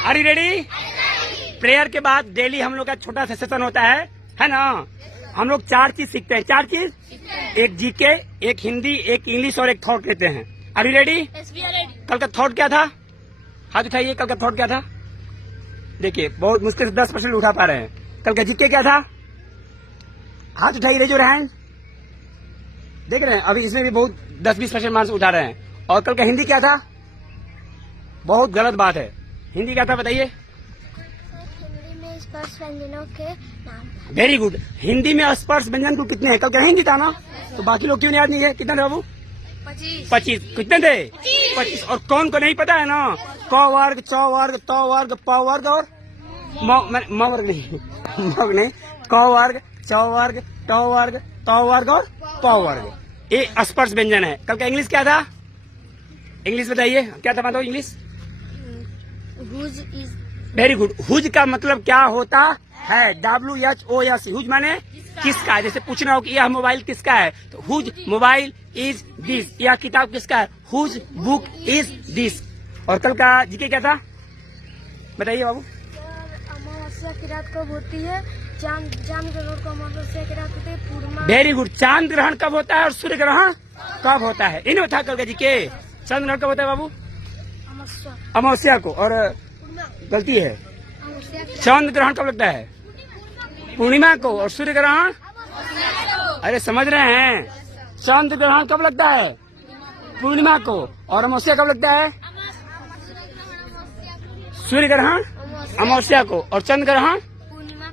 Are you ready? Prayer के बाद daily हम लोग का छोटा सा सेशन होता है ना? हम लोग 4 चीज सीखते हैं। 4 चीज, एक जीके, एक हिंदी, एक इंग्लिश और एक थॉट लेते हैं। Are you ready? कल का थॉट क्या था? हाथ उठाइए। कल का थॉट क्या था? देखिए बहुत मुश्किल से 10% उठा पा रहे हैं। कल का जीके क्या था? हाथ उठाइए, रेज योर हैंड। देख रहे हैं अभी इसमें भी बहुत 10-20% मार्क्स उठा रहे हैं। और कल का हिंदी क्या था? बहुत गलत बात है। हिंदी क्या था बताइए? हिंदी में स्पर्श व्यंजनों के नाम। Very good. हिंदी में स्पर्श व्यंजन को कितने हैं? कल क्या हिंदी था ना? तो बाकी लोग क्यों याद नहीं है? कितने थे बाबू? 25। कितने थे? 25। और कौन को नहीं पता है ना? क वर्ग, च वर्ग, त वर्ग, प वर्ग और म वर्ग नहीं, क वर्ग, च वर्ग, ट वर्ग, त वर्ग और प वर्ग। ये स्पर्श व्यंजन है। कल का इंग्लिश क्या था? इंग्लिश बताइए क्या था? बताओ इंग्लिश। Very good. हुज का मतलब क्या होता है? WHOS। हुज माने किसका है? जैसे पूछना हो कि यह मोबाइल किसका है, तो हुज मोबाइल इज दिस। यह किताब किसका है? Whose book is this. और कल का जीके क्या था बताइए बाबू? अमावस्या की रात कब होती है? चांद ग्रहण को अमावस्या की रात होती है। पूर्णिमा। Very good. चांद ग्रहण कब होता है और सूर्य ग्रहण कब होता है? इन्हें था कल का जीके। चांद ग्रहण कब होता है बाबू? अमावस्या को। और गलती है, चांद ग्रहण कब लगता है? पूर्णिमा को। और सूर्य ग्रहण? अरे समझ रहे हैं? चांद ग्रहण कब लगता है? पूर्णिमा को। और अमावस्या कब लगता है? सूर्य ग्रहण अमावस्या को। और चंद्र ग्रहण?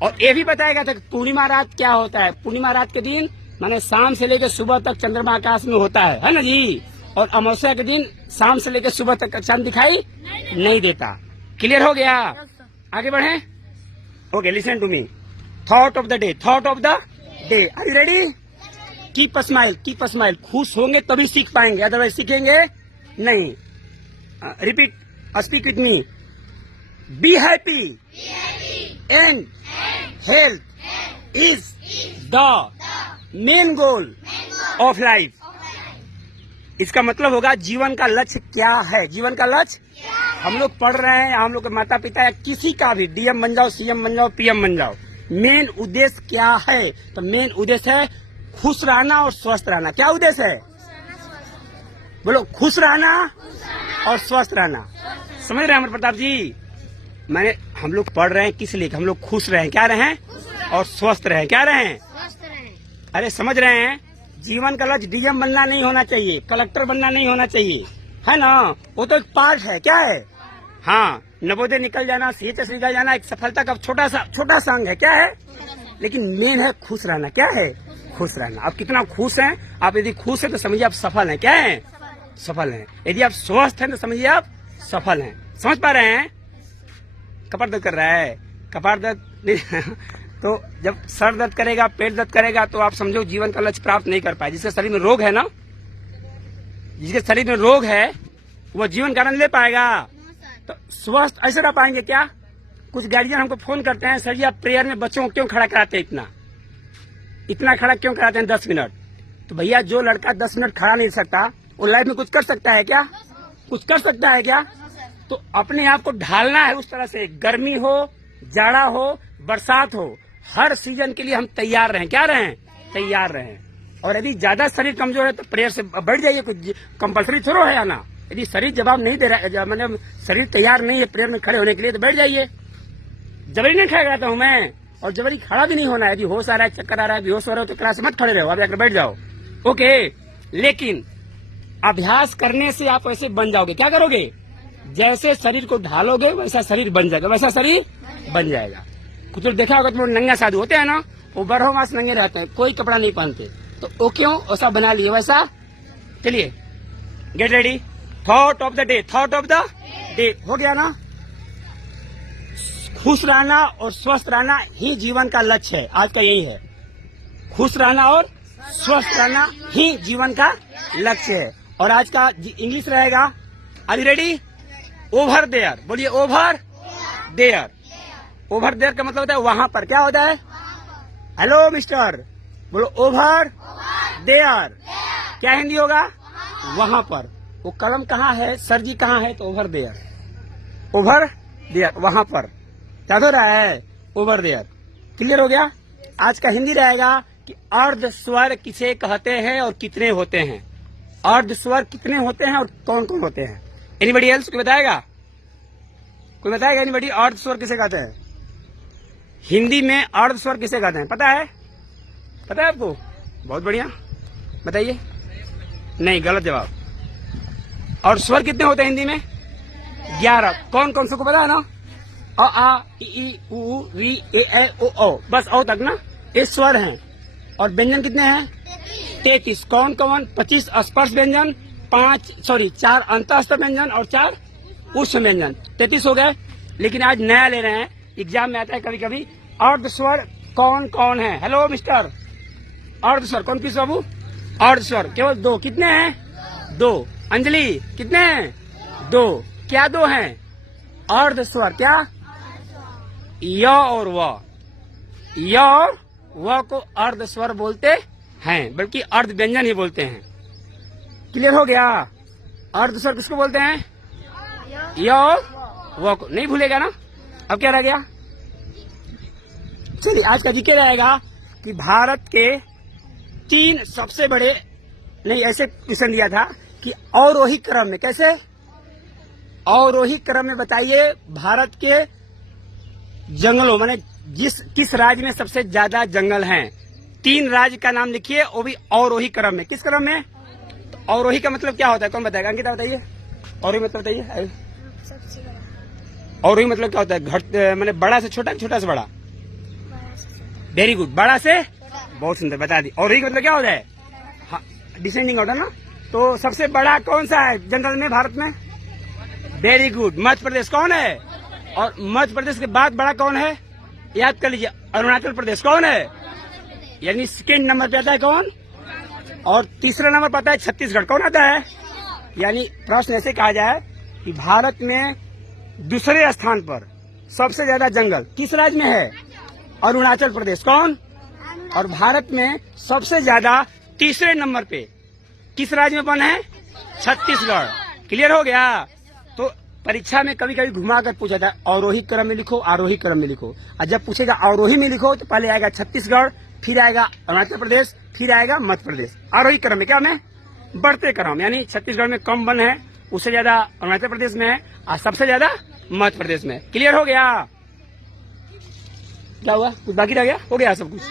और ये भी बताया था कि पूर्णिमा रात क्या होता है? पूर्णिमा रात के दिन माने शाम से लेकर सुबह तक चंद्रमा आकाश में होता है ना जी? और अमावस्या के दिन शाम से लेकर सुबह तक चांद दिखाई नहीं देता। क्लियर हो गया? आगे बढ़े। Okay, listen to me. Thought of the day. Thought of the day. Are you ready? Keep a smile. Keep a smile. खुश होंगे तभी सीख पाएंगे, अदरवाइज सीखेंगे नहीं। Repeat, speak with me. Be happy and health is the main goal of life. इसका मतलब होगा जीवन का लक्ष्य क्या है? जीवन का लक्ष्य हम लोग पढ़ रहे हैं, हम लोग के माता पिता या किसी का भी DM बन जाओ, CM बन जाओ, PM बन जाओ, मेन उद्देश्य क्या है? तो मेन उद्देश्य है खुश रहना और स्वस्थ रहना। क्या उद्देश्य है? बोलो। खुश रहना और स्वस्थ रहना। समझ रहे हैं अमर प्रताप जी? हम लोग पढ़ रहे हैं किस लिए? हम लोग खुश रहें, क्या रहें? और स्वस्थ रहें, क्या रहें? अरे समझ रहे हैं? जीवन का लक्ष्य DM बनना नहीं होना चाहिए, कलेक्टर बनना नहीं होना चाहिए, है ना? वो तो एक पार्ट है। क्या है? हाँ, नवोदय निकल जाना, CHS निकल जाना एक सफलता का छोटा सा अंग है। क्या है? लेकिन मेन है खुश रहना। क्या है? खुश रहना। आप कितना खुश हैं? आप यदि खुश हैं तो समझिए आप सफल हैं। क्या है? सफल हैं। यदि आप स्वस्थ हैं तो समझिए आप सफल हैं। समझ पा रहे हैं? कपार दर्द कर रहा है? कपार दर्द तो जब सर दर्द करेगा, पेट दर्द करेगा तो आप समझो जीवन का लक्ष्य प्राप्त नहीं कर पाए। जिसके शरीर में रोग है ना, जिसके शरीर में रोग है वो जीवन का आनंद ले पाएगा? तो स्वस्थ ऐसे रह पाएंगे क्या? कुछ गार्जियन हमको फोन करते हैं, सर जी आप प्रेयर में बच्चों को क्यों खड़ा कराते हैं? इतना खड़ा क्यों कराते हैं 10 मिनट? तो भैया जो लड़का 10 मिनट खड़ा नहीं सकता वो लाइफ में कुछ कर सकता है क्या? कुछ कर सकता है क्या? तो अपने आप को ढालना है उस तरह से। गर्मी हो, जाड़ा हो, बरसात हो, हर सीजन के लिए हम तैयार रहें। क्या रहें? तैयार रहें। और यदि ज्यादा शरीर कमजोर है तो प्रेयर से बढ़ जाइए। कुछ कंपलसरी थोड़ा है ना? यदि शरीर जवाब नहीं दे रहा है, मतलब शरीर तैयार नहीं है प्रेयर में खड़े होने के लिए, तो बैठ जाइए। जबरी नहीं खड़ा कराता हूँ मैं, और जबरी खड़ा भी नहीं होना है। यदि होश आ रहा है, चक्कर आ रहा है, बेहोश हो रहा हो तो क्लास मत खड़े रहो, आप जाकर बैठ जाओ। ओके, लेकिन अभ्यास करने से आप ऐसे बन जाओगे। क्या करोगे? जैसे शरीर को ढालोगे वैसा शरीर बन जाएगा, वैसा शरीर बन जाएगा। कुछ लोग देखा होगा, तुम लोग नंगा साधु होते हैं ना, वो 12 मास नंगे रहते हैं, कोई कपड़ा नहीं पहनते। तो वो क्यों? वैसा बना लिए वैसा। चलिए, get ready. Thought of the day. Thought of the day हो गया ना? खुश रहना और स्वस्थ रहना ही जीवन का लक्ष्य है। आज का यही है, खुश रहना और स्वस्थ रहना ही जीवन का लक्ष्य है। और आज का इंग्लिश रहेगा, are you ready? Over there. बोलिए ओवर देयर। ओवर देयर का मतलब होता है वहां पर। क्या होता है? हेलो मिस्टर, बोलो ओवर देयर। क्या हिंदी होगा? वहां पर। वो कलम कहाँ है? सर जी कहाँ है? तो ओवर देयर। ओवर देयर, वहां पर याद हो रहा है, ओवर देयर। क्लियर हो गया। आज का हिंदी रहेगा कि अर्ध स्वर किसे कहते हैं और कितने होते हैं। अर्ध स्वर कितने होते हैं और कौन कौन होते हैं। एनीबडी एल्स कोई बताएगा, कोई बताएगा एनीबडी अर्ध स्वर किसे कहते हैं। हिंदी में अर्ध स्वर किसे कहते हैं, पता है, पता है आपको। बहुत बढ़िया, बताइए। नहीं, गलत जवाब। और स्वर कितने होते हैं हिंदी में, 11। कौन कौन से को पता है ना, अ आ ई उ री ए ए ओ ओ, बस ओ तक ना, ये स्वर हैं। और व्यंजन कितने हैं, 33। कौन कौन, 25 स्पर्श व्यंजन, 4 अंतःस्थ व्यंजन और 4 उष्म व्यंजन, 33 हो गए। लेकिन आज नया ले रहे हैं, एग्जाम में आता है कभी कभी, अर्ध स्वर कौन कौन है। हेलो मिस्टर, अर्ध स्वर कौन, पीस बाबू, अर्ध स्वर केवल 2। कितने हैं, 2। अंजलि कितने हैं, 2। क्या 2 हैं, अर्ध स्वर, क्या, य और व। य और व को अर्ध स्वर बोलते हैं, बल्कि अर्ध व्यंजन ही बोलते हैं। क्लियर हो गया। अर्ध स्वर किसको बोलते हैं, य और व को। नहीं भूलेगा ना। अब क्या रह गया, चलिए आज का जीके रहेगा कि भारत के 3 सबसे बड़े, नहीं ऐसे क्वेश्चन दिया था कि अवरोही क्रम में, कैसे अवरोही क्रम में बताइए भारत के जंगलों, माने किस राज्य में सबसे ज्यादा जंगल हैं। 3 राज्य का नाम लिखिए, वो भी अवरोही क्रम में। किस क्रम में, तो अवरोही का मतलब क्या होता है, कौन बताएगा, अंकिता बताइए। अवरोही मतलब बताइए, सबसे बड़ा, अवरोही मतलब क्या होता है, घट माने बड़ा से छोटा, छोटा से बड़ा। बड़ा से छोटा, वेरी गुड, बड़ा से, बहुत सुंदर बता दी। अवरोही का मतलब क्या होता है, हाँ, डिसेंडिंग ऑर्डर ना। तो सबसे बड़ा कौन सा है जंगल में भारत में, वेरी गुड, मध्य प्रदेश। कौन है, और मध्य प्रदेश के बाद बड़ा कौन है, याद कर लीजिए, अरुणाचल प्रदेश। कौन है, यानी सेकेंड नंबर पे आता है कौन, और तीसरा नंबर पर आता है छत्तीसगढ़। कौन आता है, यानी प्रश्न ऐसे कहा जाए कि भारत में दूसरे स्थान पर सबसे ज्यादा जंगल किस राज्य में है, अरुणाचल प्रदेश। कौन, और भारत में सबसे ज्यादा तीसरे नंबर पे किस राज्य में बना है, छत्तीसगढ़। क्लियर हो गया। तो परीक्षा में कभी कभी घुमा कर पूछा था, अवरोही क्रम में लिखो, आरोही क्रम में लिखो। और जब पूछेगा अवरोही में लिखो तो पहले आएगा छत्तीसगढ़, फिर आएगा अरुणाचल प्रदेश, फिर आएगा मध्य प्रदेश। आरोही क्रम में क्या में, बढ़ते क्रम, यानी छत्तीसगढ़ में कम वन है, उससे ज्यादा अरुणाचल प्रदेश में है, और सबसे ज्यादा मध्य प्रदेश में। क्लियर हो गया। क्या हुआ, कुछ बाकी रह गया, हो गया सब कुछ,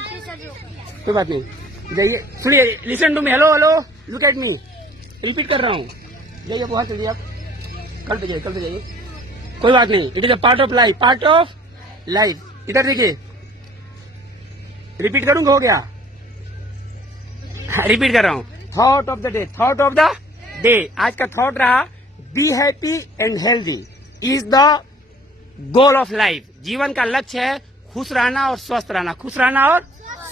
कोई बात नहीं। जाइए, सुनिए, listen to me, hello hello, look at me, repeat कर रहा हूँ। जाइए बहुत चलिए, आप कल पे जाइए, कल पे जाइए, कोई बात नहीं। It is a part of life, part of life. इधर देखिए, रिपीट करूंगा, हो गया, रिपीट कर रहा हूँ। Thought of the day, thought of the day. आज का थॉट रहा, B happy and healthy is the goal of life. जीवन का लक्ष्य है खुश रहना और स्वस्थ रहना, खुश रहना और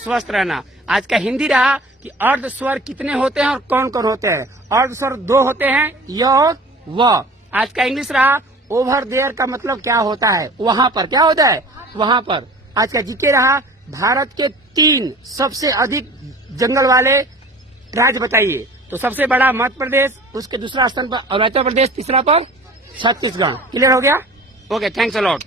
स्वस्थ रहना। आज का हिंदी रहा कि अर्ध स्वर कितने होते हैं और कौन कौन होते हैं। अर्ध स्वर 2 होते हैं, य और व। आज का इंग्लिश रहा, ओवर देयर का मतलब क्या होता है, वहां पर। क्या होता है, वहां पर। आज का जीके रहा, भारत के 3 सबसे अधिक जंगल वाले राज्य बताइए। तो सबसे बड़ा मध्य प्रदेश, उसके दूसरा स्थान पर अरुणाचल प्रदेश, तीसरा पर छत्तीसगढ़। क्लियर हो गया। Okay, thanks a lot.